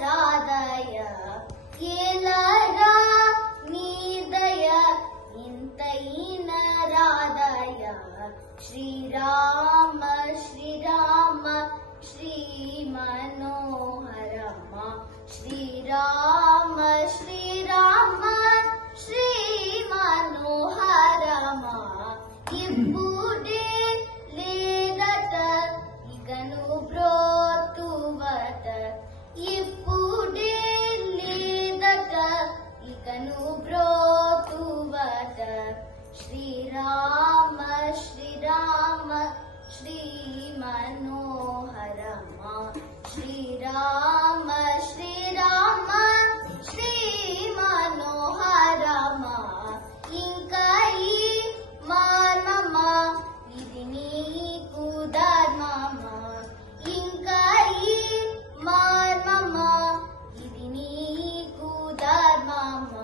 రాధయ ఏలరా నీదయ ఇంతైన రాధయ శ్రీరామ శ్రీరామ శ్రీ మనోహరమ శ్రీరామ శ్రీరామ శ్రీ మనోహరమ ఇప్పుడే లేదట ఇకను బ్రోతువట ఇప్పుడే లేదట ఇకను బ్రోతువట శ్రీరామ శ్రీరామ శ్రీ మనోహరమ శ్రీరామ శ్రీరామ శ్రీ మనోహరమ ఇంకా ఈ మర్మమ ఇది నీకు ధర్మమ ఇంకా ఈ మర్మమ ఇది నీకు ధర్మమ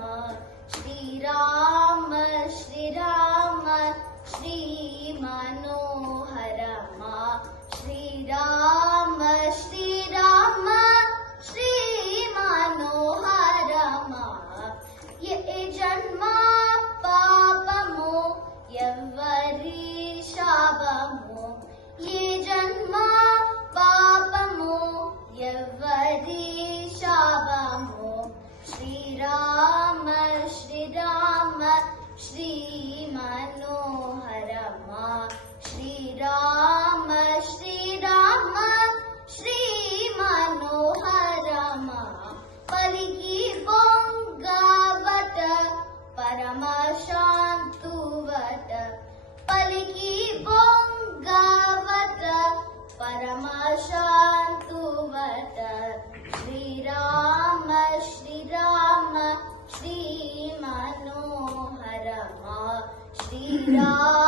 శ్రీరామ శ్రీరామ శ్రీ మనోహరమ శ్రీరామ శ్రీరామ శ్రీ మనోహరమ ఏ జన్మ పాపము ఎవరి శాపము ఏ జన్మ పాపము ఎవరి శాపము శ్రీరామ శ్రీరామ శ్రీ మనోహరమ శ్రీరామ శ్రీరామ శ్రీ మనోహరమ పలికి బొంగవట పరమ శాంతువట పలికి బొంగవట పరమ శాంతువట శ్రీరామ శ్రీరామ శ్రీ మనోహరమ శ్రీరామ